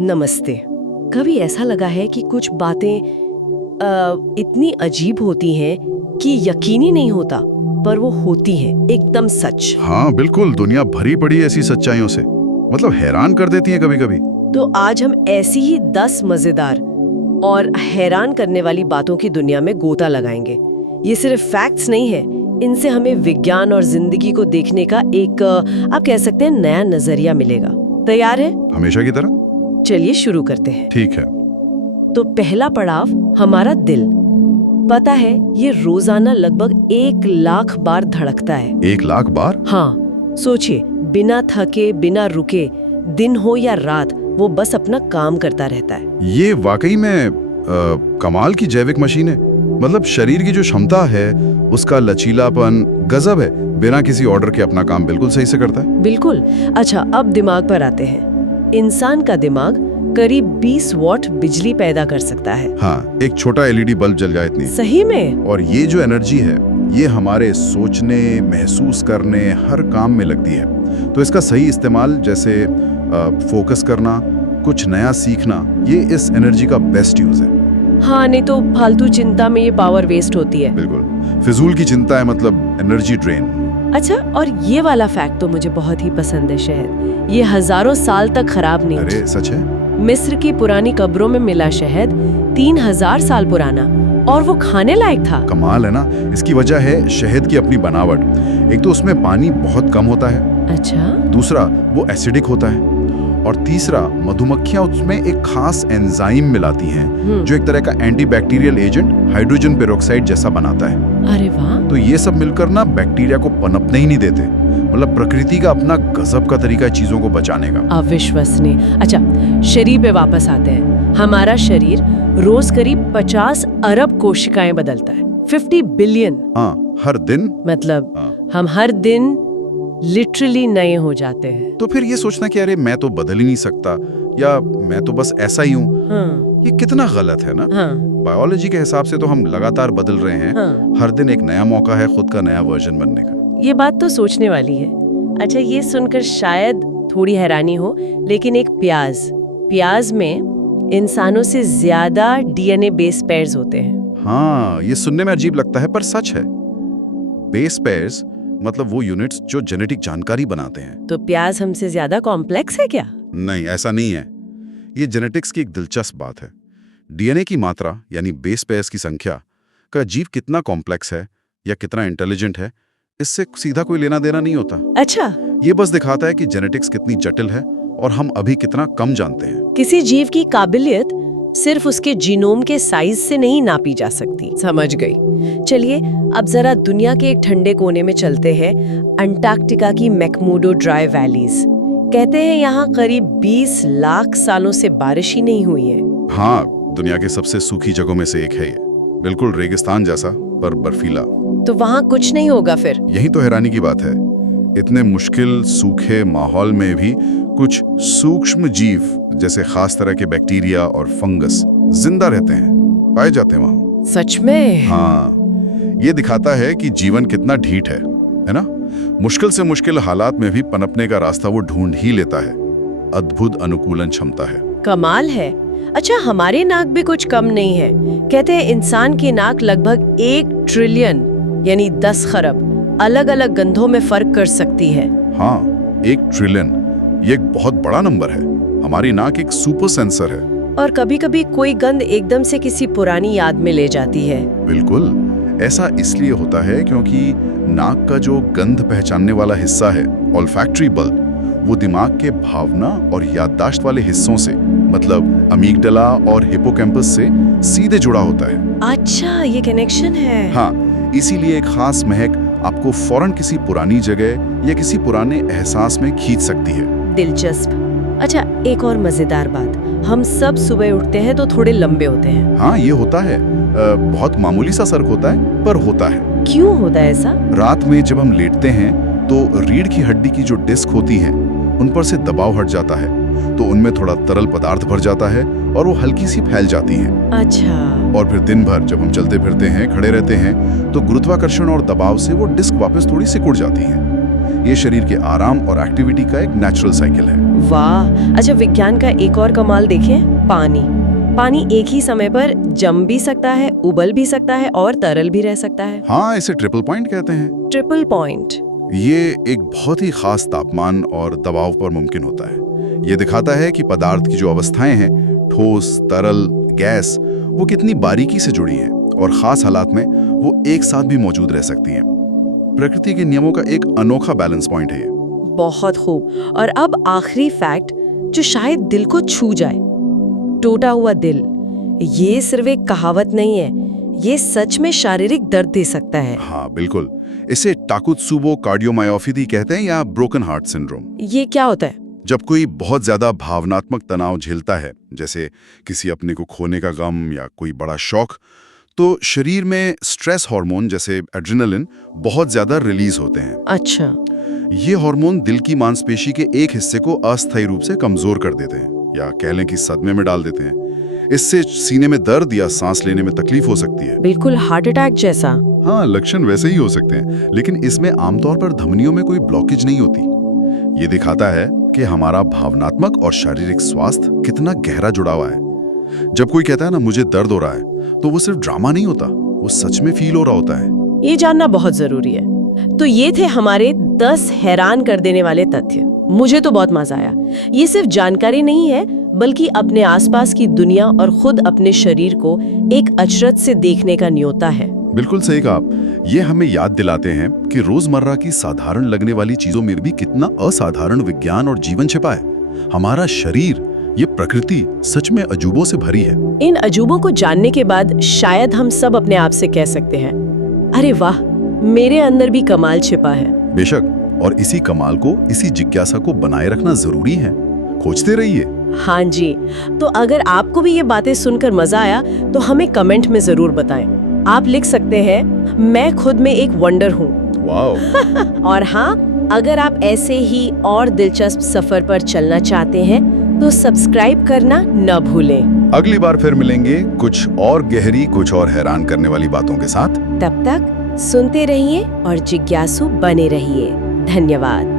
नमस्ते। कभी ऐसा लगा है कि कुछ बातें इतनी अजीब होती हैं कि यकीन ही नहीं होता, पर वो होती हैं, एकदम सच। हाँ बिल्कुल, दुनिया भरी पड़ी है ऐसी सच्चाइयों से। मतलब हैरान कर देती है कभी कभी। तो आज हम ऐसी ही 10 मजेदार और हैरान करने वाली बातों की दुनिया में गोता लगाएंगे। ये सिर्फ फैक्ट्स नहीं है, इनसे हमें विज्ञान और जिंदगी को देखने का एक आप कह सकते हैं नया नजरिया मिलेगा। तैयार है? हमेशा की तरह। चलिए शुरू करते हैं। ठीक है। तो पहला पड़ाव हमारा दिल। पता है ये रोजाना लगभग 1 लाख बार धड़कता है। 1 लाख बार? हाँ, सोचिए, बिना थके बिना रुके, दिन हो या रात, वो बस अपना काम करता रहता है। ये वाकई में कमाल की जैविक मशीन है। मतलब शरीर की जो क्षमता है, उसका लचीलापन गजब है। बिना किसी ऑर्डर के अपना काम बिल्कुल सही से करता है। बिल्कुल। अच्छा, अब दिमाग पर आते हैं। इंसान का दिमाग करीब 20 वॉट बिजली पैदा कर सकता है। हाँ, एक छोटा एलईडी बल्ब जल जाए इतनी। सही में? और ये जो एनर्जी है, ये हमारे सोचने, महसूस करने, हर काम में लगती है। तो इसका सही इस्तेमाल, जैसे फोकस करना, कुछ नया सीखना, ये इस एनर्जी का बेस्ट यूज है। हाँ, नहीं तो फालतू चिंता में ये पावर वेस्ट होती है। बिल्कुल, फिजूल की चिंता है, मतलब एनर्जी ड्रेन। अच्छा, और ये वाला फैक्ट तो मुझे बहुत ही पसंद है। शहद ये हजारों साल तक खराब नहीं। अरे सच है? मिस्र की पुरानी कब्रों में मिला शहद 3000 साल पुराना, और वो खाने लायक था। कमाल है ना। इसकी वजह है शहद की अपनी बनावट। एक तो उसमें पानी बहुत कम होता है। अच्छा। दूसरा, वो एसिडिक होता है। और तीसरा, मधुमक्खियां उसमें एक खास एंजाइम मिलाती हैं जो एक तरह का एंटीबैक्टीरियल एजेंट हाइड्रोजन पेरोक्साइड जैसा बनाता है। अरे वाह। तो ये सब मिलकर ना बैक्टीरिया को पनपने ही नहीं देते। मतलब प्रकृति का अपना गजब का तरीका है चीजों को बचाने का। अविश्वसनीय। अच्छा, शरीर पे वापस आते हैं। हमारा शरीर रोज करीब 50 अरब कोशिकाएं बदलता है। 50 बिलियन। हाँ, हर दिन। मतलब हाँ। हम हर दिन लिटरली नए हो जाते हैं। तो फिर ये सोचना कि अरे मैं तो बदल ही नहीं सकता, या मैं तो बस ऐसा ही हूँ, हाँ। ये कितना गलत है ना। हाँ। बायोलॉजी के हिसाब से तो हम लगातार बदल रहे हैं। हाँ। हर दिन एक नया मौका है खुद का नया वर्जन बनने का। ये बात तो सोचने वाली है। अच्छा, ये सुनकर शायद थोड़ी हैरानी हो, लेकिन एक प्याज में इंसानों से ज्यादा डीएनए बेस पेयर्स होते हैं। हाँ, ये सुनने में अजीब लगता है पर सच है। बेस पेयर्स मतलब वो यूनिट्स जो जेनेटिक जानकारी बनाते हैं। तो प्याज हमसे ज्यादा कॉम्प्लेक्स है क्या? नहीं, ऐसा नहीं है। ये जेनेटिक्स की एक दिलचस्प बात है। डीएनए की मात्रा यानी बेस पेयर्स की संख्या का जीव कितना कॉम्प्लेक्स है या कितना इंटेलिजेंट है, इससे सीधा कोई लेना देना नहीं होता। अच्छा। ये बस दिखाता है कि जेनेटिक्स कितनी जटिल है और हम अभी कितना कम जानते हैं। किसी जीव की काबिलियत सिर्फ उसके जीनोम के साइज से नहीं नापी जा सकती। समझ गई। चलिए अब जरा दुनिया के एक ठंडे कोने में चलते हैं, अंटार्कटिका की मैकमुर्डो ड्राई वैलीज। कहते हैं यहाँ करीब 20 लाख सालों से बारिश ही नहीं हुई है। हाँ, दुनिया के सबसे सूखी जगहों में से एक है ये। बिल्कुल रेगिस्तान जैसा पर बर्फीला। तो वहाँ कुछ नहीं होगा फिर? यही तो हैरानी की बात है। इतने मुश्किल सूखे माहौल में भी कुछ सूक्ष्म जीव जैसे खास तरह के बैक्टीरिया और फंगस जिंदा रहते हैं, पाए जाते हैं वहाँ। सच में? हाँ, ये दिखाता है कि जीवन कितना ढीठ है ना। मुश्किल से मुश्किल हालात में भी पनपने का रास्ता वो ढूंढ ही लेता है। अद्भुत अनुकूलन क्षमता है। कमाल है। अच्छा, हमारी नाक भी कुछ कम नहीं है। कहते हैं इंसान की नाक लगभग 1 ट्रिलियन यानी 10 खरब अलग अलग गंधों में फर्क कर सकती है। हाँ, 1 ट्रिलियन, ये एक बहुत बड़ा नंबर है। हमारी नाक एक सुपर सेंसर है। और कभी-कभी कोई गंध एकदम से किसी पुरानी याद में ले जाती है। बिल्कुल, ऐसा इसलिए होता है क्योंकि नाक का जो गंध पहचानने वाला हिस्सा है, ऑल्फैक्टरी बल्ब, वो दिमाग के भावना और याददाश्त वाले हिस्सों से, मतलब अमीगडाला और हिपोकैम्पस से सीधे जुड़ा होता है। अच्छा, ये कनेक्शन है। हाँ, इसीलिए एक खास महक आपको फौरन किसी पुरानी जगह या किसी पुराने एहसास में खींच सकती है। दिलचस्प। अच्छा, एक और मजेदार बात, हम सब सुबह उठते हैं तो थोड़े लंबे होते हैं। हाँ, ये होता है। बहुत मामूली सा फर्क होता है, पर होता है। क्यों होता है ऐसा? रात में जब हम लेटते हैं तो रीढ़ की हड्डी की जो डिस्क होती है, उन पर से दबाव हट जाता है, तो उनमें थोड़ा तरल पदार्थ भर जाता है और वो हल्की सी फैल जाती हैं। अच्छा। और फिर दिन भर जब हम चलते फिरते हैं, खड़े रहते हैं, तो गुरुत्वाकर्षण और दबाव से वो डिस्क वापस थोड़ी सिकुड़ जाती हैं। ये शरीर के आराम और एक्टिविटी का एक नेचुरल साइकिल है। वाह। अच्छा, विज्ञान का एक और कमाल देखें, पानी। पानी एक ही समय पर जम भी सकता है, उबल भी सकता है और तरल भी रह सकता है। हाँ, इसे ट्रिपल पॉइंट कहते हैं। Triple point. ये एक बहुत ही खास तापमान और दबाव पर मुमकिन होता है। ये दिखाता है कि पदार्थ की जो अवस्थाएं हैं, ठोस, तरल, गैस, वो कितनी बारीकी से जुड़ी हैं और खास हालात में वो एक साथ भी मौजूद रह सकती हैं। प्रकृति के नियमों का एक अनोखा बैलेंस पॉइंट है ये। बहुत खूब। और अब आखिरी फैक्ट जो शायद दिल को छू जाए, टूटा हुआ दिल। ये सिर्फ एक कहावत नहीं है, ये सच में शारीरिक दर्द दे सकता है। हाँ बिल्कुल, इसे टाकुत्सुबो कार्डियोमायोपैथी कहते हैं या ब्रोकन हार्ट सिंड्रोम। ये क्या होता है? जब कोई बहुत ज्यादा भावनात्मक तनाव झेलता है, जैसे किसी अपने को खोने का गम या कोई बड़ा शौक, तो शरीर में स्ट्रेस हार्मोन जैसे एड्रेनालिन बहुत ज्यादा रिलीज होते हैं। अच्छा। ये हार्मोन दिल की मांसपेशी के एक हिस्से को अस्थायी रूप से कमजोर कर देते हैं या कह लें कि सदमे में डाल देते हैं। इससे सीने में दर्द या सांस लेने में तकलीफ हो सकती है। बिल्कुल हार्ट अटैक जैसा। हाँ, लक्षण वैसे ही हो सकते हैं, लेकिन इसमें आमतौर पर धमनियों में कोई ब्लॉकेज नहीं होती। ये दिखाता है कि हमारा भावनात्मक और शारीरिक स्वास्थ्य कितना गहरा जुड़ा हुआ है। जब कोई कहता है ना मुझे दर्द हो रहा है, तो वो सिर्फ ड्रामा नहीं होता, वो सच में फील हो रहा होता है। ये जानना बहुत जरूरी है। तो ये थे हमारे 10 हैरान कर देने वाले तथ्य। मुझे तो बहुत मजा आया। ये सिर्फ जानकारी नहीं है, बल्कि अपने आसपास की दुनिया और खुद अपने शरीर को एक अचरज से देखने का न्योता है। बिल्कुल सही कहा आप। ये हमें याद दिलाते हैं कि रोजमर्रा की साधारण लगने वाली चीजों में भी कितना असाधारण विज्ञान और जीवन छिपा है। हमारा शरीर, ये प्रकृति सच में अजूबों से भरी है। इन अजूबों को जानने के बाद शायद हम सब अपने आप से कह सकते हैं, अरे वाह, मेरे अंदर भी कमाल छिपा है। बेशक, और इसी कमाल को, इसी जिज्ञासा को बनाए रखना जरूरी है। खोजते रहिए। हाँ जी। तो अगर आपको भी ये बातें सुनकर मजा आया तो हमें कमेंट में जरूर बताएं। आप लिख सकते हैं, मैं खुद में एक वंडर हूँ। वाओ। और हाँ, अगर आप ऐसे ही और दिलचस्प सफर पर चलना चाहते हैं तो सब्सक्राइब करना न भूलें। अगली बार फिर मिलेंगे कुछ और गहरी, कुछ और हैरान करने वाली बातों के साथ। तब तक सुनते रहिए और जिज्ञासु बने रहिए। धन्यवाद।